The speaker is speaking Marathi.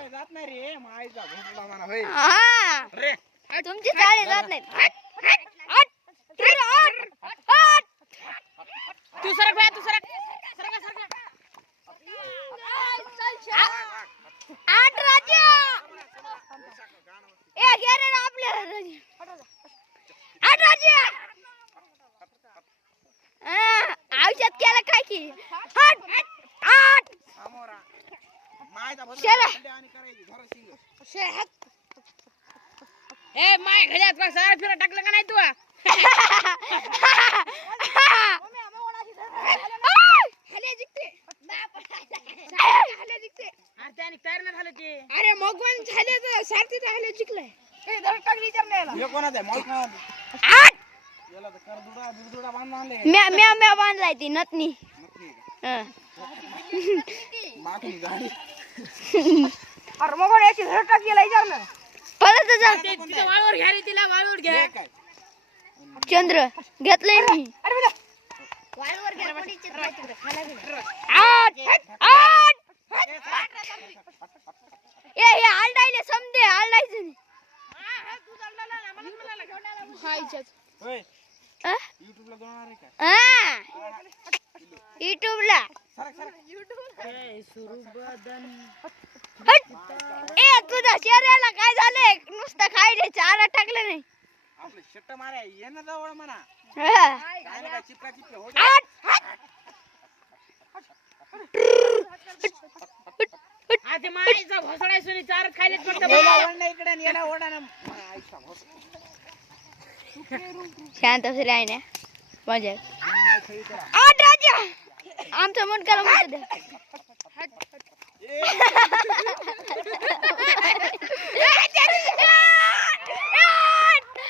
चाळे जात नाही रे माईचा घोटला म्हणा होय हा रे तुमची चाळे जात नाही तू सरक बे तू सरक आठ राजा ए गेरे रे आपल्या आठ राजा औषध केलं काय की हट आठ समोरा माईचा चला. आणि करायची धरा शिंग ए माय घड्यात का सारा फिरा टाकलं का नाही तू हले जिंकते अरे त्याने तयार नाही झालं ते अरे मगवन झाले तर सारथी हले जिंकलाय हे कोणाचं आहे माऊस नाव आठ याला तर करदुडा बिरदुडा बांधून आणले म्या बांधलाय ती नतनी नक्की हं. मागणी गाडी अरे मग याची घर टाक गेला विचारलं परत जा ते तिला वाळूवर घ्या रे तिला वाळूवर घ्या हे काय चंद्र घेतलंय मी अरे बेटा आठ आठ ए हे आलडायले समदे आलडायचं होय अ? युट्यूबला बनवणार आहे का युट्यूबला सरक सरक ए तुझ्या शरीराला काय झालंय नुसतं खायले चारा टाकलं नाही आपले शट्ट मारे ये ना जवळ म्हणा हं. काय ना काय चिपका चिपके हो आठ आता माईचा घोसडा सुनी चारच खायलेत फक्त याला ओढ नाही इकडे आणि याला ओढा ना आईचा भोस. शांत असले आहे ना मजा नाही खरी करा. आठ राजा आमचा मुंडकाला म्हणतो द्या ए,